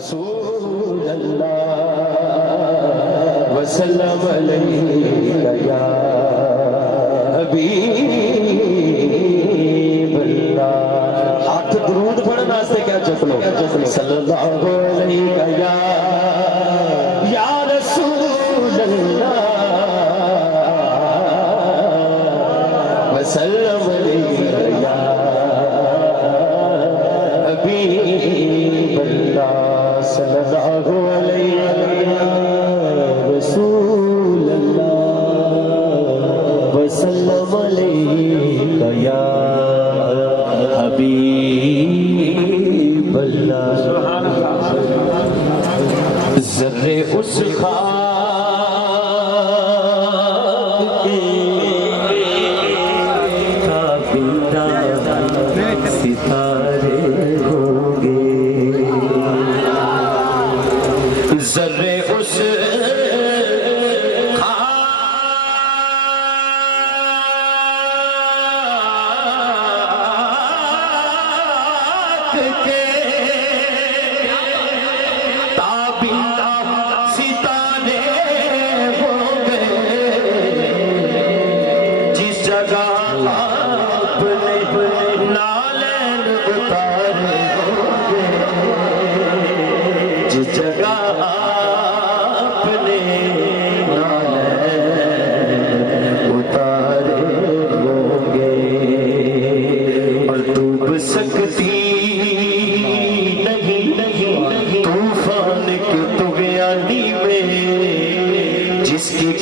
رسول اللہ وسلم علیہ یا حبیب اللہ. ہاتھ درود پڑھنا سے کیا چکلو صلی اللہ علیہ یا رسول اللہ وسلم علیہ یا حبیب اللہ صلی اللہ علیہ رسول اللہ وسلم علیہ یا حبیب اللہ. ذرے اس خاک کے تابندہ ستارے ہوں گے. ذرے اس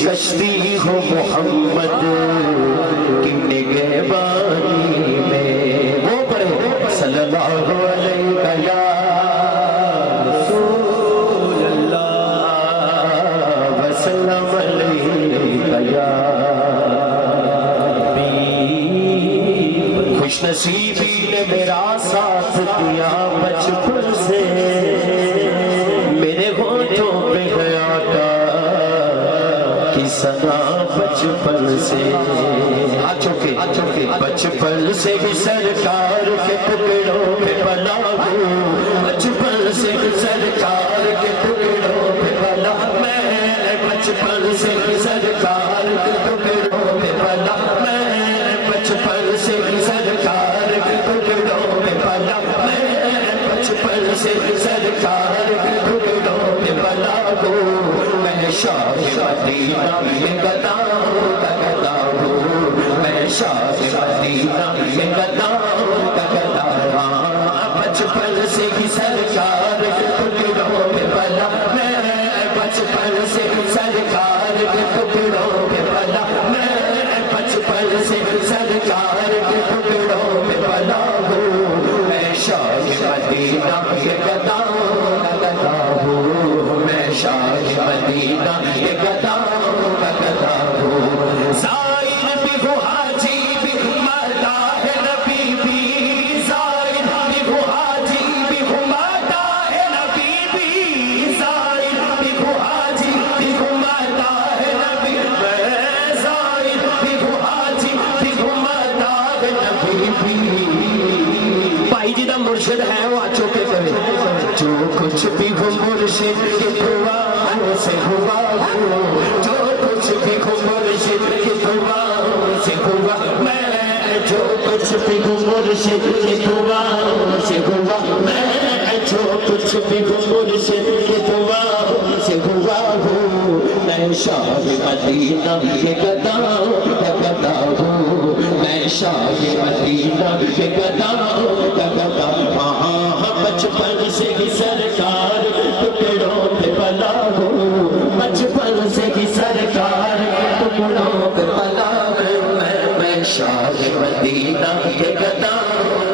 کشتی ہو محمد کی نگہبانی میں. وہ پڑھے صلی اللہ علیہ یا رسول اللہ وسلم علیہ یا حبیب. خوش نصیبی نے میرا ساتھ دیا بچپن سے میرے ہونٹوں پہ گیا تھا سنا بچپن سے. بچپن سے ہی سرکار کے ٹکڑوں پہ بنا ہوں. بچپن سے ہی سرکار کے ٹکڑوں پہ بنا میں. بچپن سے ہی سرکار کے ٹکڑوں پہ بنا میں. بچپن سے ہی سرکار کے ٹکڑوں پہ بنا میں. بچپن سے ہی سرکار کے ٹکڑوں پہ بنا ہوں. میں شاہ مدینہ میں گدا ہوں. میں شاہ مدینہ میں گدا ہوں. بچپن سے ہی سرکار کے ٹکڑوں پہ بنا میں. بچپن سے ہی سرکار کے ٹکڑوں پہ بنا میں. بچپن سے ہی سرکار کے ٹکڑوں پہ بنا ہوں. میں شاہ مدینہ میں گدا ہوں. میں شاہ مدینہ میں گدا ہوں. زائر بھی ہو حاجی بھی ماتا ہے نبی بھی. زائر بھی ہو حاجی بھی ماتا ہے نبی بھی. زائر بھی ہو حاجی بھی ماتا ہے نبی. زائر بھی ہو حاجی بھی ماتا ہے نبی بھی. بھائی جی دا مرشد ہے وہ آچو کے کرے. جو کچھ بھی ہو مرشد کے دعاؤں سے ہوا ہوں. جو کچھ بھی ہو مرشد کے دعاؤں سے ہوا. میں جو کچھ بھی ہو مرشد کے دعاؤں سے ہوا. میں جو کچھ بھی ہو مرشد کے دعاؤں سے ہوا ہوں. میں شاہ مدینہ کے گدا ہوں. میں شاہ مدینہ کے گدا ہوں. بچپن سے ہی سرکار ٹکڑوں پہ بنا ہوں. بچپن سے ہی سرکار ٹکڑوں پہ بنا ہوں. میں شاہ مدینہ کے گدا ہوں.